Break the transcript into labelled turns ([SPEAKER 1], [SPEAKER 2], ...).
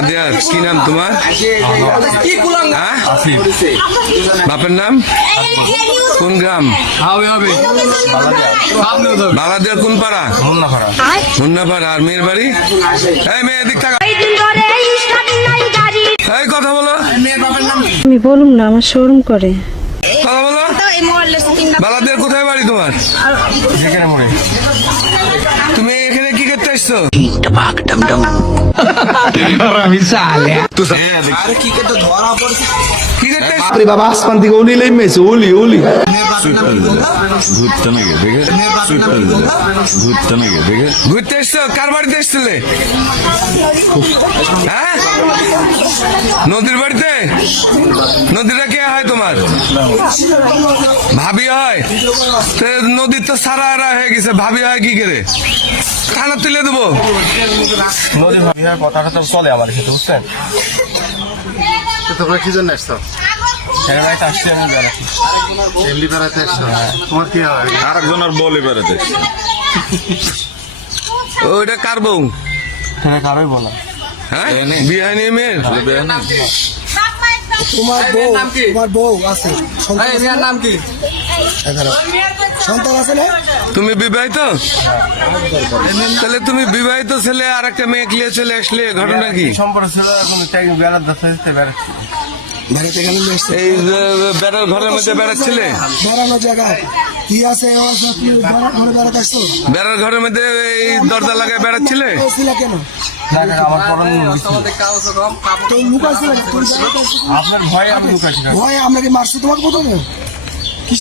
[SPEAKER 1] সাদিয়ার কি নাম তোমার? হ্যাঁ? বাপের নাম? কোন গ্রাম?
[SPEAKER 2] হবে হবে। সামনে হবে
[SPEAKER 1] বালাদের কোন পাড়া? মুন্নাপাড়া। আর মেয়ের বাড়ি? এই মেয়ে দিক থাকা
[SPEAKER 3] এই দিন ধরে স্টার্ট নাই গাড়ি
[SPEAKER 1] এই কথা বলো।
[SPEAKER 4] আমি বলুম না আমার শোরুম করে।
[SPEAKER 1] কথা বলো। বালাদের কোথায় বাড়ি তোমার?
[SPEAKER 2] যেখানে মরে
[SPEAKER 1] তুমি এখানে কি করতে আসছো কি করতে?
[SPEAKER 5] আরে বাবা আসমান থেকে ওলি লেমেছে ওলি ওলি
[SPEAKER 1] ঘুরতে এসছো? কার বাড়িতে এসছিলে? হ্যাঁ? নদীর বাড়িতে? নদীটা কে হয় তোমার? ভাবি হয়। তো নদীর তো সারা আরা হয়ে গেছে ভাবি হয় কি করে? থানা তুলে দেবো।
[SPEAKER 2] নদী বিহার কথাটা তো চলে আমার সাথে বুঝছেন?
[SPEAKER 6] তোমরা কি জন্য আসছো? এমনি বেড়াতে আসছো? তোমার কি হয়?
[SPEAKER 7] আরেকজনের বলে বেড়াতে
[SPEAKER 1] ওইটা কার বউ?
[SPEAKER 2] কারোই বলা
[SPEAKER 1] হ্যাঁ? বিহানি মেয়ের?
[SPEAKER 8] তোমার বউ তোমার বউ আছে। সন্তান
[SPEAKER 2] নাম কি?
[SPEAKER 8] এগারো। সন্তান আছে না?
[SPEAKER 1] তুমি বিবাহিত? তাহলে তুমি বিবাহিত ছেলে আর একটা মেয়ে নিয়ে চলে আসলে? ঘটনা কি?
[SPEAKER 2] সম্পর্ক ছিল এখন
[SPEAKER 1] এই বেড়ার ঘরের মধ্যে বেড়াচ্ছিলে?
[SPEAKER 8] বেড়ানো জায়গা। কি আছে?
[SPEAKER 1] বেড়ার ঘরের মধ্যে এই দরজা লাগায় বেড়াচ্ছিলে
[SPEAKER 8] কেন?
[SPEAKER 2] আপনার ভয়ে আমি লুকাচ্ছি
[SPEAKER 8] ভয় আমরা কি মারছি? তোমাকে প্রথমে